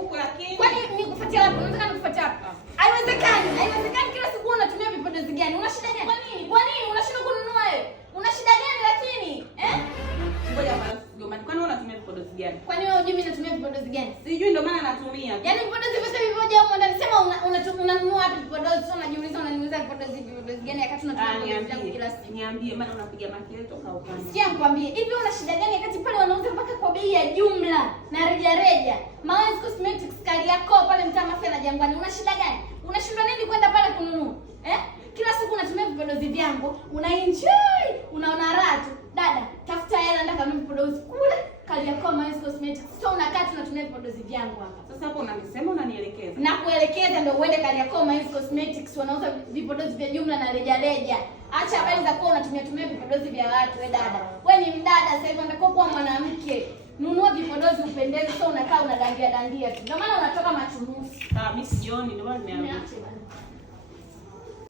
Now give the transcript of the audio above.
huko lakini. Kwani nikufuatia wapi? Unataka nikufuatia wapi? Haiwezekani. Haiwezekani kila siku unatumia vipodozi gani? Una shida gani? Kwa nini? Kwa nini unashindwa kununua wewe? Una shida gani lakini? Ngoja bana Gomani. Kwani unatumia vipodozi gani? Kwani wewe hujui mimi natumia vipodozi gani? Sijui ndio maana natumia. Yaani vipodozi vyote vivoja huko ndani sema unanunua wapi vipodozi? Sio unajiuliza unaniuliza vipodozi gani wakati tunatumia vipodozi kila siku. Niambie maana unapiga makelele toka huko. Sikia nikwambie, hivi una shida gani wakati pale wanauza mpaka kwa bei ya jumla na reja? Maana Cosmetics Kariakoo pale mtaa Mafia na Jangwani. Una shida gani? Unashindwa nini kwenda pale kununua? Kila siku unatumia vipodozi vyangu, una-enjoy, unaona raha tu. Dada, tafuta hela nenda kanunue vipodozi kule Kariakoo Maana Cosmetics. Sio unakaa tunatumia vipodozi vyangu hapa. Sasa hapo unanisema unanielekeza. Na kuelekeza ndio uende Kariakoo Maana Cosmetics wanauza vipodozi vya jumla na reja. Acha habari za kuwa unatumia vipodozi vya watu wewe dada. Wewe ni mdada sasa hivi unataka kuwa mwanamke. Nunua vipodozi upendeze, sio unakaa unadandia tu. Ndio maana unatoka machunusi. Mimi sioni ndio maana nimeamua.